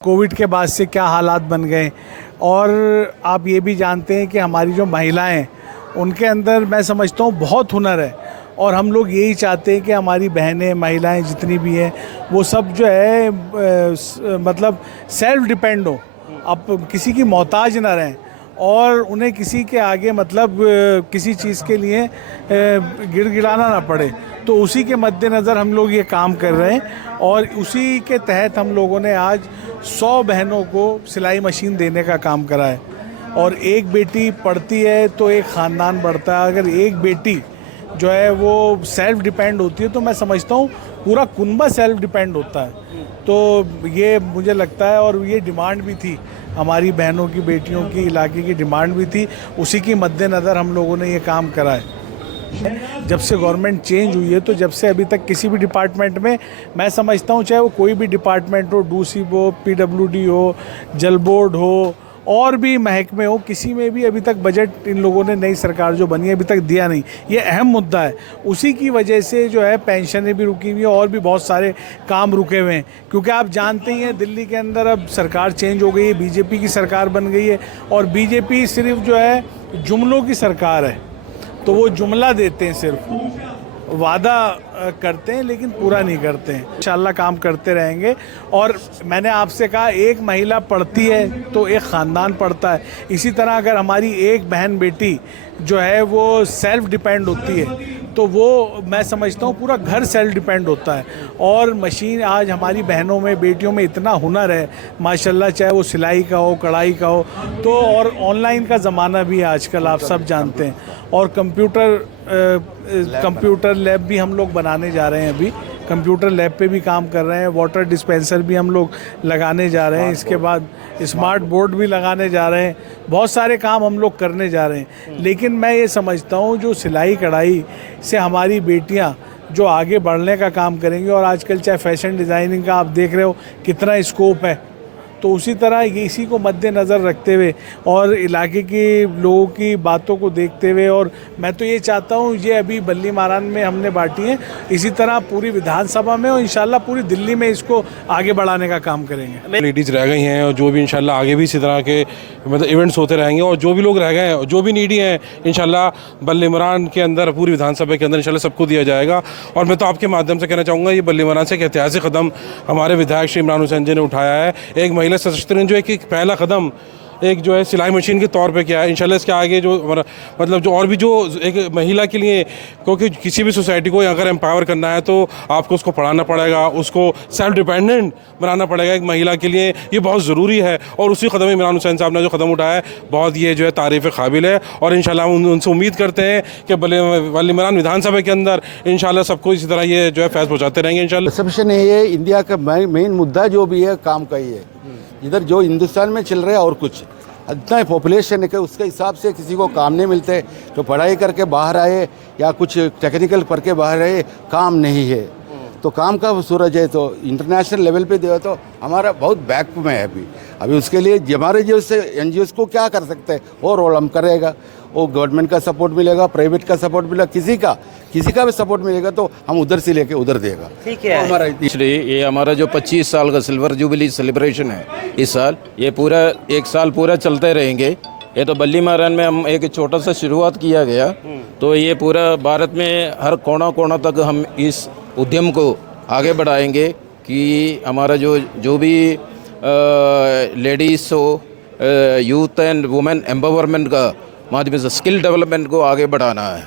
Covid के बाद से क्या हालात बन गए। और आप ये भी जानते हैं कि हमारी जो महिलाएं हैं उनके अंदर मैं समझता हूँ बहुत हुनर है, और हम लोग यही चाहते हैं कि हमारी बहनें महिलाएं जितनी भी हैं वो सब जो है मतलब सेल्फ डिपेंड हो, अब किसी की मोहताज ना रहें और उन्हें किसी के आगे मतलब किसी चीज़ के लिए गिड़गिड़ाना ना पड़े। तो उसी के मद्देनज़र हम लोग ये काम कर रहे हैं और उसी के तहत हम लोगों ने आज 100 बहनों को सिलाई मशीन देने का काम करा है। और एक बेटी पढ़ती है तो एक ख़ानदान बढ़ता है। अगर एक बेटी जो है वो सेल्फ डिपेंड होती है तो मैं समझता हूँ पूरा कुनबा सेल्फ डिपेंड होता है। तो ये मुझे लगता है, और ये डिमांड भी थी हमारी बहनों की, बेटियों की, इलाके की डिमांड भी थी, उसी की मद्देनज़र हम लोगों ने ये काम करा है। जब से गवर्नमेंट चेंज हुई है तो जब से अभी तक किसी भी डिपार्टमेंट में मैं समझता हूँ, चाहे वो कोई भी डिपार्टमेंट हो, डूसी हो, पीडब्ल्यूडी हो, जल बोर्ड हो और भी महकमे हो, किसी में भी अभी तक बजट इन लोगों ने, नई सरकार जो बनी है, अभी तक दिया नहीं। ये अहम मुद्दा है। उसी की वजह से जो है पेंशनें भी रुकी हुई हैं और भी बहुत सारे काम रुके हुए हैं, क्योंकि आप जानते ही हैं दिल्ली के अंदर अब सरकार चेंज हो गई है, बीजेपी की सरकार बन गई है और बीजेपी सिर्फ जो है जुमलों की सरकार है। तो वो जुमला देते हैं, सिर्फ वादा करते हैं लेकिन पूरा नहीं करते हैं। इंशाल्लाह काम करते रहेंगे। और मैंने आपसे कहा एक महिला पढ़ती है तो एक ख़ानदान पढ़ता है। इसी तरह अगर हमारी एक बहन बेटी जो है वो सेल्फ डिपेंड होती है तो वो मैं समझता हूँ पूरा घर सेल्फ डिपेंड होता है। और मशीन आज हमारी बहनों में, बेटियों में इतना हुनर है माशाल्लाह, चाहे वो सिलाई का हो, कढ़ाई का हो, तो और ऑनलाइन का ज़माना भी है आजकल, आप सब जानते हैं। और कंप्यूटर लैब भी हम लोग बनाने जा रहे हैं। अभी कंप्यूटर लैब पे भी काम कर रहे हैं। वाटर डिस्पेंसर भी हम लोग लगाने जा रहे हैं। इसके बाद स्मार्ट बोर्ड भी लगाने जा रहे हैं। बहुत सारे काम हम लोग करने जा रहे हैं। लेकिन मैं ये समझता हूँ जो सिलाई कढ़ाई से हमारी बेटियाँ जो आगे बढ़ने का काम करेंगी, और आजकल चाहे फैशन डिज़ाइनिंग का आप देख रहे हो कितना स्कोप है, तो उसी तरह ये इसी को मद्देनज़र रखते हुए और इलाके के लोगों की बातों को देखते हुए, और मैं तो ये चाहता हूँ ये अभी बल्ली मारान में हमने बांटी है, इसी तरह पूरी विधानसभा में और इंशाल्लाह पूरी दिल्ली में इसको आगे बढ़ाने का काम करेंगे। लेडीज़ रह गई हैं और जो भी इंशाल्लाह आगे भी इसी तरह के मतलब इवेंट्स होते रहेंगे, और जो भी लोग रह गए हैं, जो भी नीडी हैं, इंशाल्लाह बल्ली मारान के अंदर, पूरी विधानसभा के अंदर इंशाल्लाह सबको दिया जाएगा। और मैं तो आपके माध्यम से कहना चाहूँगा ये बल्ली मारान से एक ऐतिहासिक कदम हमारे विधायक श्री इमरान हुसैन जी ने उठाया है। एक महिला सशक्तिकरण जो एक पहला कदम एक जो है सिलाई मशीन के तौर पे किया है। इंशाल्लाह इसके आगे जो मतलब जो और भी जो एक महिला के लिए, क्योंकि किसी भी सोसाइटी को अगर एम्पावर करना है तो आपको उसको पढ़ाना पड़ेगा, उसको सेल्फ डिपेंडेंट बनाना पड़ेगा। एक महिला के लिए ये बहुत ज़रूरी है और उसी कदम इमरान हुसैन साहब ने जो कदम उठाया है बहुत ये जो है तारीफ़ काबिल है। और इंशाल्लाह हम उनसे उम्मीद करते हैं कि बल्ली मारान विधानसभा के अंदर इंशाल्लाह सबको इसी तरह ये जो है फैज़ पहुँचाते रहेंगे इंशाल्लाह। रिसेप्शन है ये इंडिया का मेन मुद्दा जो भी है काम का ही है। इधर जो हिंदुस्तान में चल रहा है और कुछ इतना पॉपुलेशन है कि उसके हिसाब से किसी को काम नहीं मिलते। जो पढ़ाई करके बाहर आए या कुछ टेक्निकल पढ़ के बाहर आए, काम नहीं है। तो काम का सूरज है तो इंटरनेशनल लेवल पे दे तो हमारा बहुत बैक में है अभी उसके लिए हमारे जो से NGOs को क्या कर सकते हैं वो रोल हम करेगा। वो गवर्नमेंट का सपोर्ट मिलेगा, प्राइवेट का सपोर्ट मिलेगा, किसी का भी सपोर्ट मिलेगा तो हम उधर से लेके उधर देगा। ठीक है। हमारा इसलिए ये हमारा जो 25 साल का सिल्वर जुबली सेलिब्रेशन है इस साल, ये पूरा एक साल पूरा चलते रहेंगे। ये तो बल्ली मारान में हम एक छोटा सा शुरुआत किया गया, तो ये पूरा भारत में हर कोना कोना तक हम इस उद्यम को आगे बढ़ाएंगे कि हमारा जो भी लेडीज़ हो, यूथ एंड वुमेन एम्पावरमेंट का माध्यम से स्किल डेवलपमेंट को आगे बढ़ाना है।